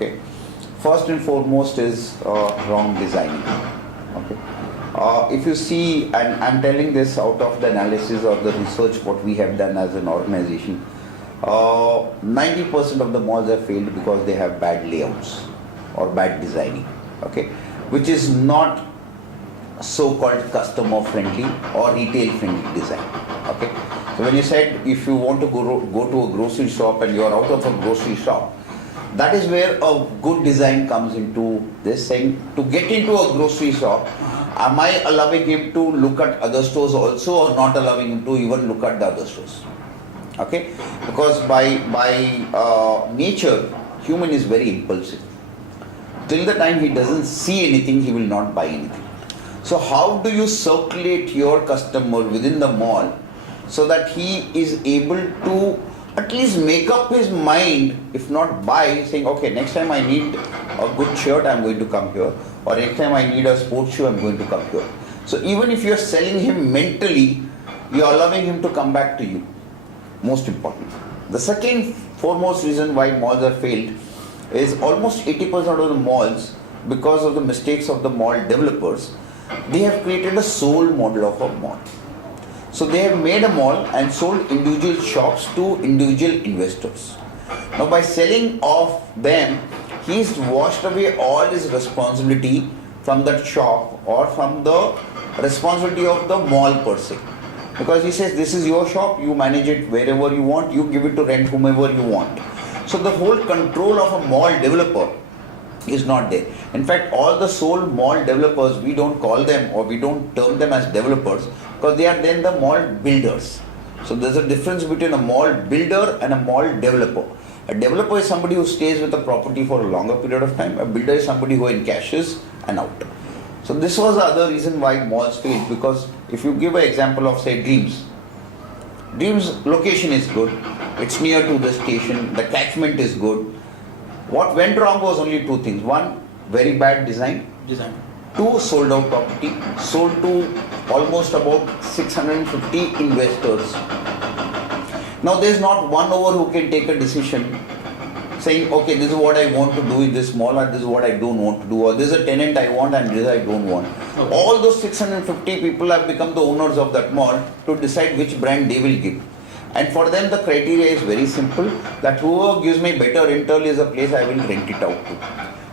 Okay, first and foremost is wrong designing. Okay, if you see, and I'm telling this out of the analysis or the research what we have done as an organization, 90% of the malls have failed because they have bad layouts or bad designing. Okay, which is not so-called customer friendly or retail friendly design. Okay, so when you said if you want to go to a grocery shop and you are out of a grocery shop, that is where a good design comes into this, saying to get into a grocery shop, am I allowing him to look at other stores also or not allowing him to even look at the other stores? Okay, because by nature human is very impulsive. Till the time he doesn't see anything, he will not buy anything. So how do you circulate your customer within the mall so that he is able to at least make up his mind, if not buy, saying, okay, next time I need a good shirt, I'm going to come here, or next time I need a sports shoe, I'm going to come here. So even if you're selling him mentally, you're allowing him to come back to you. Most important. The second foremost reason why malls are failed is almost 80% of the malls, because of the mistakes of the mall developers, they have created a sold model of a mall. So they have made a mall and sold individual shops to individual investors. Now by selling off them, he's washed away all his responsibility from that shop or from the responsibility of the mall per se. Because he says, this is your shop, you manage it wherever you want, you give it to rent whomever you want. So the whole control of a mall developer is not there. In fact, all the sole mall developers, we don't call them or we don't term them as developers because they are then the mall builders. So there's a difference between a mall builder and a mall developer. A developer is somebody who stays with the property for a longer period of time. A builder is somebody who encashes and out. So this was the other reason why malls failed, because if you give an example of say Dreams location is good, it's near to the station, the catchment is good. What went wrong was only two things. One, very bad design. Two, sold out property, sold to almost about 650 investors. Now there is not one over who can take a decision saying, okay, this is what I want to do in this mall, or this is what I don't want to do, or this is a tenant I want and this I don't want. Okay. All those 650 people have become the owners of that mall to decide which brand they will give. And for them the criteria is very simple, that whoever gives me better rental is a place I will rent it out to.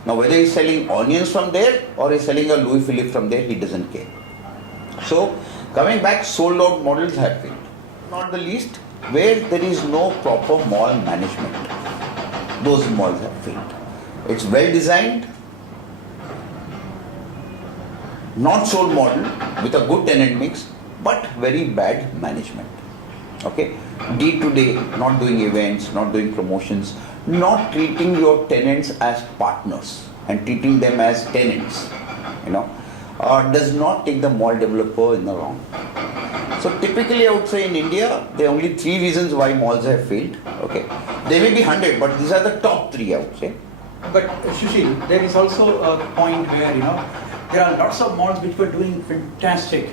Now whether he's selling onions from there or he's selling a Louis Philippe from there, he doesn't care. So coming back, sold out models have failed. Not the least, where there is no proper mall management, those malls have failed. It's well designed, not sold model with a good tenant mix, but very bad management. Okay, day to day, not doing events, not doing promotions, not treating your tenants as partners and treating them as tenants, does not take the mall developer in the wrong. So typically I would say in India, there are only three reasons why malls have failed. Okay, there may be 100, but these are the top three, I would say. But Susil, there is also a point where there are lots of malls which were doing fantastic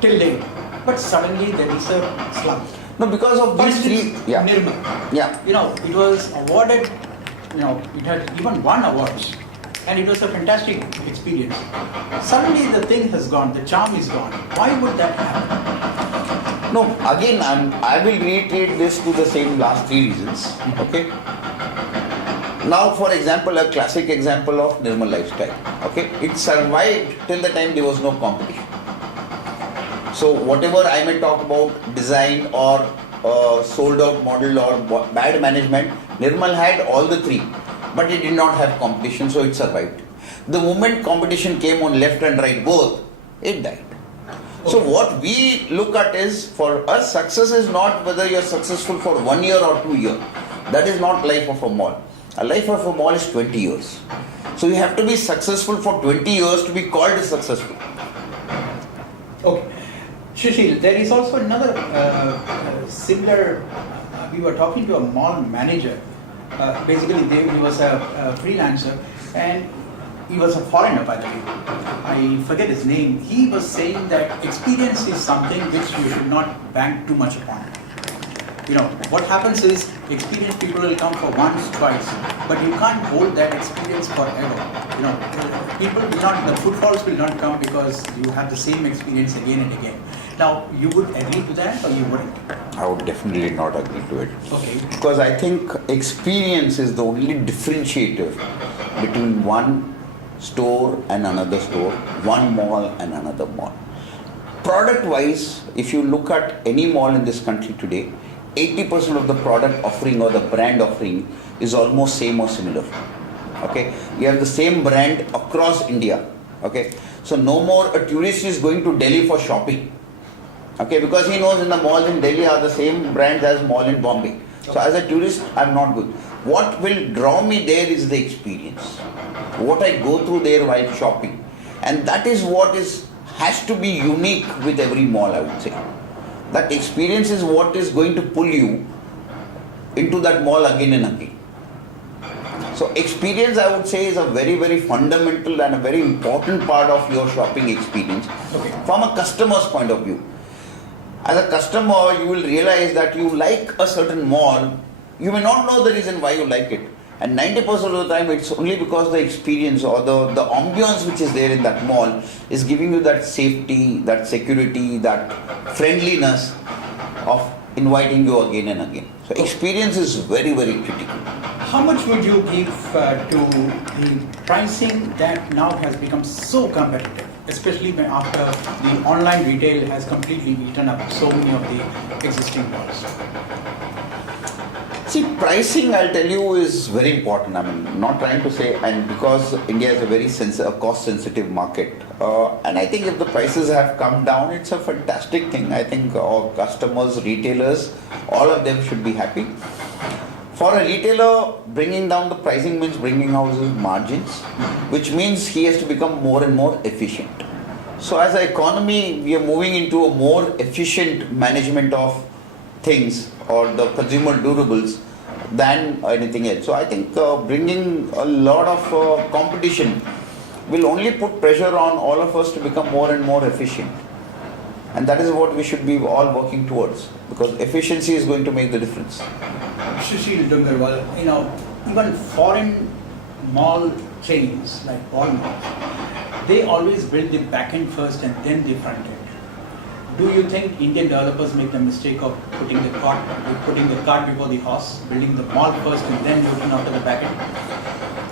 till date, but suddenly there is a slump. No, because of these three. Yeah. Nirmal. Yeah. It was awarded. It had even won awards, and it was a fantastic experience. Suddenly the thing has gone, the charm is gone. Why would that happen? No, again, I will reiterate this to the same last three reasons. Okay. Now, for example, a classic example of Nirmal Lifestyle. Okay, it survived till the time there was no competition. So whatever I may talk about design or sold out model or bad management, Nirmal had all the three, but it did not have competition, so it survived. The moment competition came on left and right both, it died. Okay. So what we look at is, for us, success is not whether you are successful for 1 year or 2 years. That is not life of a mall. A life of a mall is 20 years. So you have to be successful for 20 years to be called successful. Okay. Susil, there is also another similar, we were talking to a mall manager. Basically, he was a freelancer and he was a foreigner, by the way. I forget his name. He was saying that experience is something which you should not bank too much upon. What happens is experienced people will come for once, twice, but you can't hold that experience forever. People will not, the footfalls will not come because you have the same experience again and again. Now, you would agree to that or you wouldn't? I would definitely not agree to it. Okay. Because I think experience is the only differentiator between one store and another store, one mall and another mall. Product wise, if you look at any mall in this country today, 80% of the product offering or the brand offering is almost same or similar. Okay, you have the same brand across India. Okay, so no more a tourist is going to Delhi for shopping. Okay, because he knows in the malls in Delhi are the same brands as mall in Bombay. So as a tourist, I'm not good. What will draw me there is the experience. What I go through there while shopping. And that is what has to be unique with every mall, I would say. That experience is what is going to pull you into that mall again and again. So experience, I would say, is a very, very fundamental and a very important part of your shopping experience. Okay. From a customer's point of view. As a customer, you will realize that you like a certain mall. You may not know the reason why you like it. And 90% of the time, it's only because the experience or the ambience which is there in that mall is giving you that safety, that security, that friendliness of inviting you again and again. So experience is very, very critical. How much would you give to the pricing that now has become so competitive, especially after the online retail has completely eaten up so many of the existing malls? See, pricing, I'll tell you, is very important. I mean, not trying to say, and because India is a very cost-sensitive market, and I think if the prices have come down, it's a fantastic thing. I think our customers, retailers, all of them should be happy. For a retailer, bringing down the pricing means bringing out his margins, which means he has to become more and more efficient. So as an economy, we are moving into a more efficient management of things or the consumer durables than anything else. So I think bringing a lot of competition will only put pressure on all of us to become more and more efficient. And that is what we should be all working towards, because efficiency is going to make the difference. Susil DUNGARWAL, even foreign mall chains like Walmart, they always build the back end first and then the front end. Do you think Indian developers make the mistake of putting the cart before the horse, building the mall first and then looking after the back end?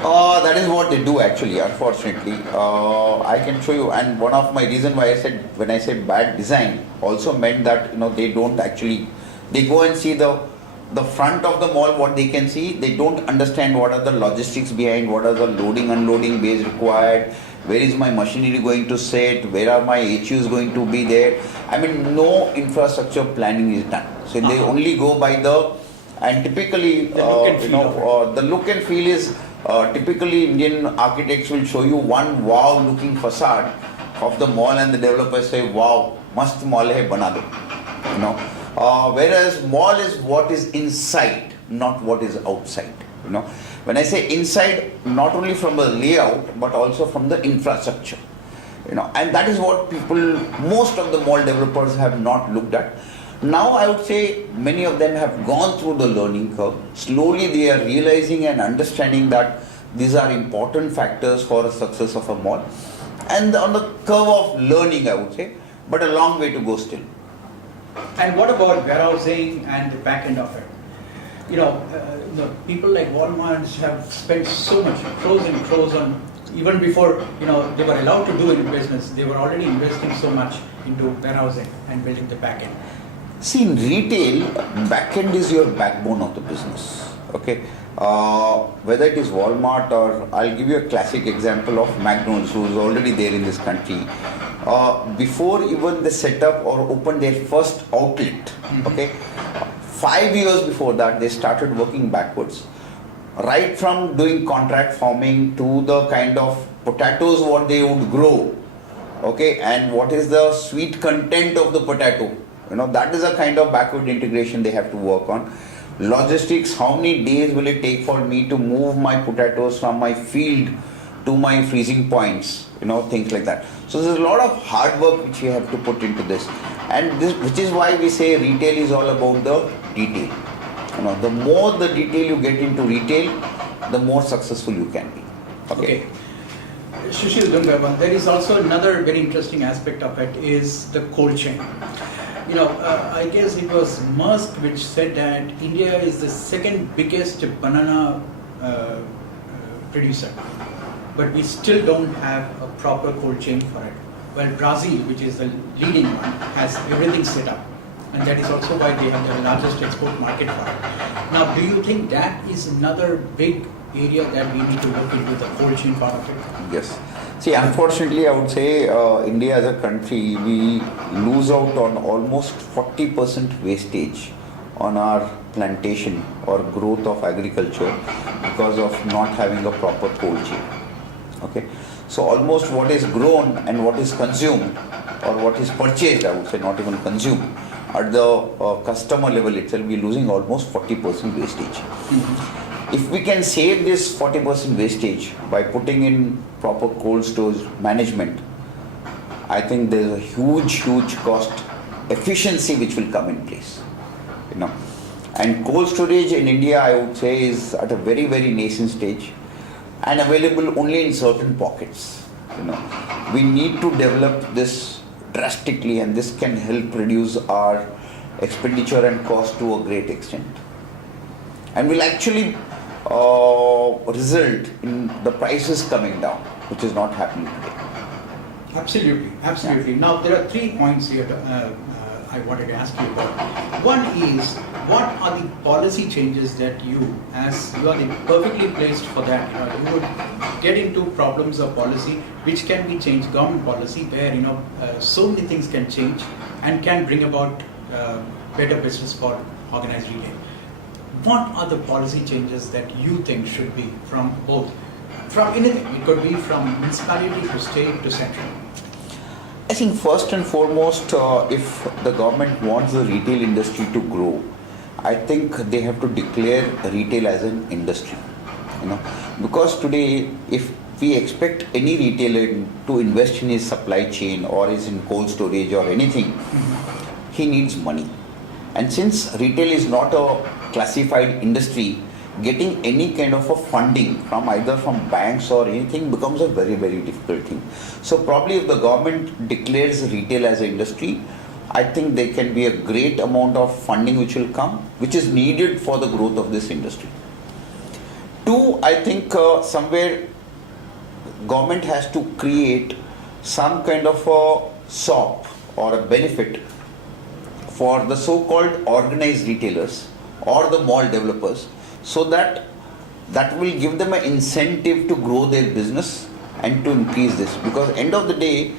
That is what they do actually, unfortunately. I can show you, and one of my reasons why when I said bad design also meant that they don't actually, they go and see the front of the mall, what they can see, they don't understand what are the logistics behind, what are the loading unloading bays required, where is my machinery going to sit, where are my HUs going to be there. I mean, no infrastructure planning is done. So they only go by and typically the look and feel the look and feel is typically Indian architects will show you one wow looking facade of the mall and the developers say, wow, mast mall hai, bana do. Whereas mall is what is inside, not what is outside. When I say inside, not only from the layout but also from the infrastructure. And that is what most of the mall developers have not looked at. Now I would say many of them have gone through the learning curve. Slowly they are realizing and understanding that these are important factors for a success of a mall. And on the curve of learning, I would say, but a long way to go still. And what about warehousing and the back end of it? The people like Walmart have spent so much, crores and crores on, even before they were allowed to do any business, they were already investing so much into warehousing and building the back end. See, in retail, back end is your backbone of the business. Okay, whether it is Walmart or I'll give you a classic example of McDonald's, who is already there in this country. Before even they set up or opened their first outlet, okay, 5 years before that they started working backwards, right from doing contract farming to the kind of potatoes what they would grow, okay, and what is the sweet content of the potato. That is a kind of backward integration they have to work on. Logistics, how many days will it take for me to move my potatoes from my field to my freezing points, things like that. So there's a lot of hard work which you have to put into this, and which is why we say retail is all about the detail. The more the detail you get into retail, the more successful you can be. Okay. Susil Dungarwal, there is also another very interesting aspect of it is the cold chain. I guess it was Musk which said that India is the second biggest banana producer, but we still don't have a proper cold chain for it. Well, Brazil, which is the leading one, has everything set up, and that is also why they have the largest export market for it. Now, do you think that is another big area that we need to look into, the cold chain part of it? Yes. See, unfortunately, I would say India as a country, we lose out on almost 40% wastage on our plantation or growth of agriculture because of not having a proper cold chain. Okay. So almost what is grown and what is consumed or what is purchased, I would say, not even consumed, at the customer level itself, we are losing almost 40% wastage. If we can save this 40% wastage by putting in proper cold storage management, I think there is a huge cost efficiency which will come in place. And cold storage in India, I would say, is at a very nascent stage and available only in certain pockets. We need to develop this drastically, and this can help reduce our expenditure and cost to a great extent, and will actually result in the prices coming down, which is not happening today. Absolutely. Yeah. Now, there are 3 points here I wanted to ask you about. One is, what are the policy changes that you, as you are perfectly placed for that, you would get into problems of policy which can be changed, government policy, where so many things can change and can bring about better business for organized retail. What are the policy changes that you think should be from anything? It could be from municipality to state to central. I think first and foremost, if the government wants the retail industry to grow, I think they have to declare retail as an industry. Because today, if we expect any retailer to invest in his supply chain or is in cold storage or anything, he needs money. And since retail is not a classified industry, getting any kind of a funding from either from banks or anything becomes a very difficult thing. So probably if the government declares retail as an industry, I think there can be a great amount of funding which will come, which is needed for the growth of this industry. 2, I think somewhere government has to create some kind of a SOP or a benefit for the so-called organized retailers or the mall developers, so that will give them an incentive to grow their business and to increase this. Because end of the day,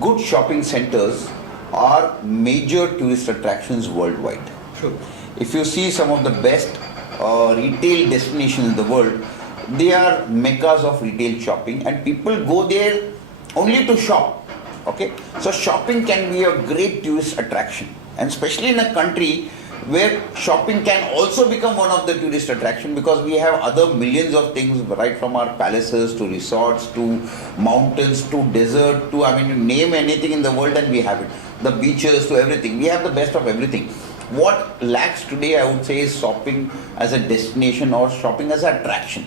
good shopping centers are major tourist attractions worldwide. Sure. If you see some of the best retail destinations in the world, they are meccas of retail shopping, and people go there only to shop. Okay, so shopping can be a great tourist attraction, and especially in a country where shopping can also become one of the tourist attraction, because we have other millions of things, right from our palaces to resorts to mountains to desert to, you name anything in the world and we have it. The beaches to everything. We have the best of everything. What lacks today, I would say, is shopping as a destination or shopping as an attraction.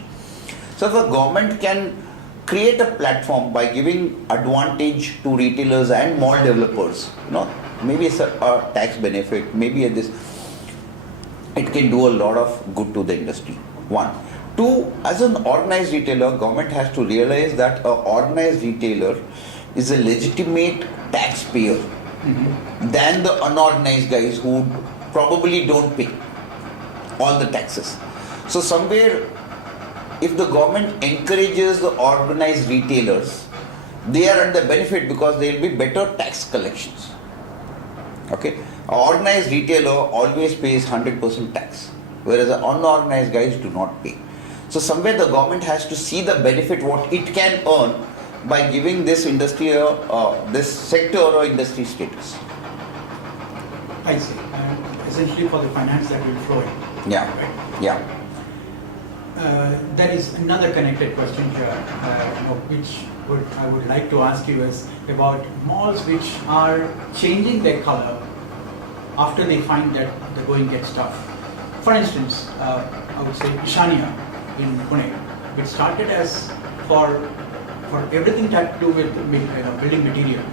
So if a government can create a platform by giving advantage to retailers and mall developers, maybe it's a tax benefit, maybe this, it can do a lot of good to the industry. 1. 2, as an organized retailer, government has to realize that an organized retailer is a legitimate taxpayer than the unorganized guys who probably don't pay all the taxes. So somewhere, if the government encourages the organized retailers, they are at the benefit because there will be better tax collections. Okay, an organized retailer always pays 100% tax, whereas the unorganized guys do not pay. So somewhere the government has to see the benefit what it can earn by giving this industry this sector or industry status. I see. Essentially for the finance that will flow in. Yeah. Right? Yeah. There is another connected question here, which I would like to ask you is about malls which are changing their color after they find that the going gets tough. For instance, I would say Ishania in Pune, it started as for everything that to do with building material,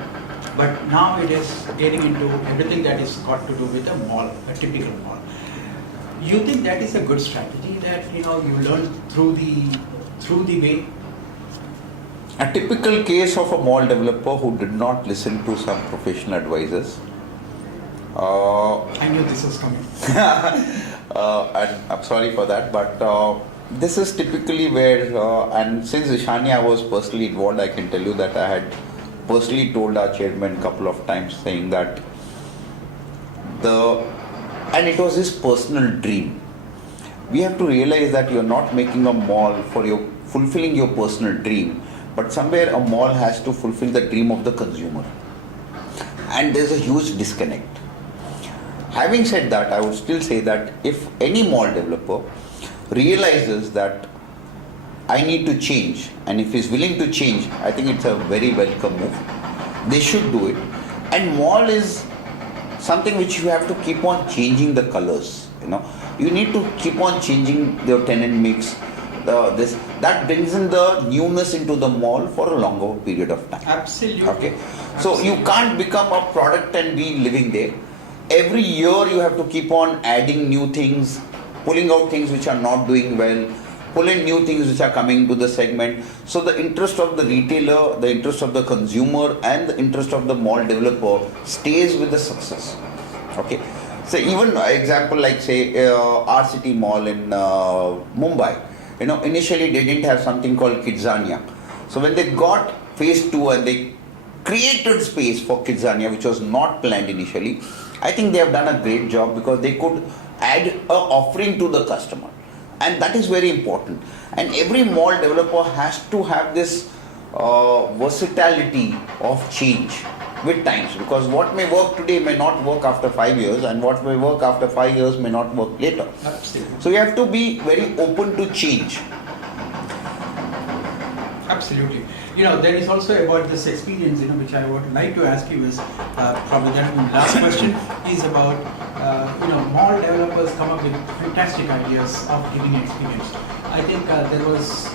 but now it is getting into everything that is got to do with a mall, a typical mall. You think that is a good strategy that you learn through the way? A typical case of a mall developer who did not listen to some professional advisors. I knew this was coming. And I'm sorry for that, but this is typically where, and since Ishania was personally involved, I can tell you that I had personally told our chairman a couple of times saying that and it was his personal dream. We have to realize that you're not making a mall for fulfilling your personal dream, but somewhere a mall has to fulfill the dream of the consumer. And there's a huge disconnect. Having said that, I would still say that if any mall developer realizes that I need to change, and if he's willing to change, I think it's a very welcome move. They should do it. And mall is something which you have to keep on changing the colors. You need to keep on changing your tenant mix. That brings in the newness into the mall for a longer period of time. Absolutely. Okay. So you can't become a product and be living there. Every year you have to keep on adding new things, pulling out things which are not doing well, pulling new things which are coming to the segment. So the interest of the retailer, the interest of the consumer, and the interest of the mall developer stays with the success. Okay. So even example like say RCT Mall in Mumbai, initially they didn't have something called Kidzania. So when they got phase 2 and they created space for Kidzania, which was not planned initially, I think they have done a great job because they could add an offering to the customer. And that is very important. And every mall developer has to have this versatility of change with times, because what may work today may not work after 5 years, and what may work after 5 years may not work later. Absolutely. So you have to be very open to change. Absolutely. There is also about this experience, which I would like to ask you is, probably that last question is about, mall developers come up with fantastic ideas of giving experience. I think there was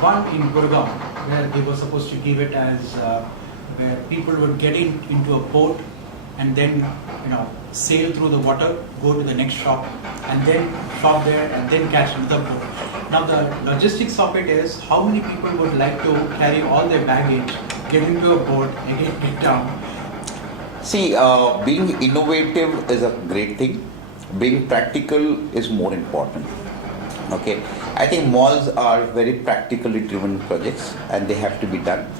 one in Gurgaon where they were supposed to give it as, where people would get into a boat and then, sail through the water, go to the next shop, and then shop there and then catch another boat. Now the logistics of it is how many people would like to carry all their baggage, get into a boat, again get down. See, being innovative is a great thing. Being practical is more important. Okay, I think malls are very practically driven projects and they have to be done.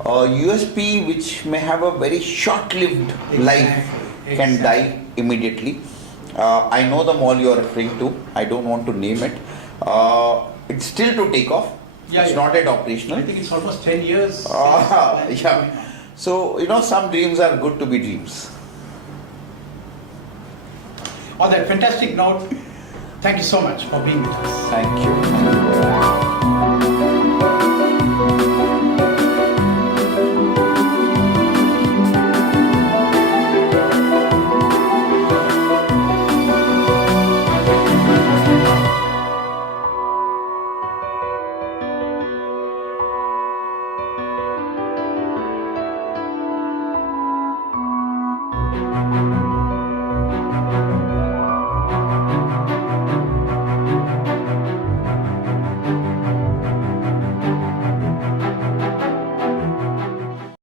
USP which may have a very short-lived life can die immediately. I know the mall you are referring to. I don't want to name it. It's still to take off. It's not yet operational. I think it's almost 10 years. Yeah. So, some dreams are good to be dreams. On that fantastic note, thank you so much for being with us. Thank you.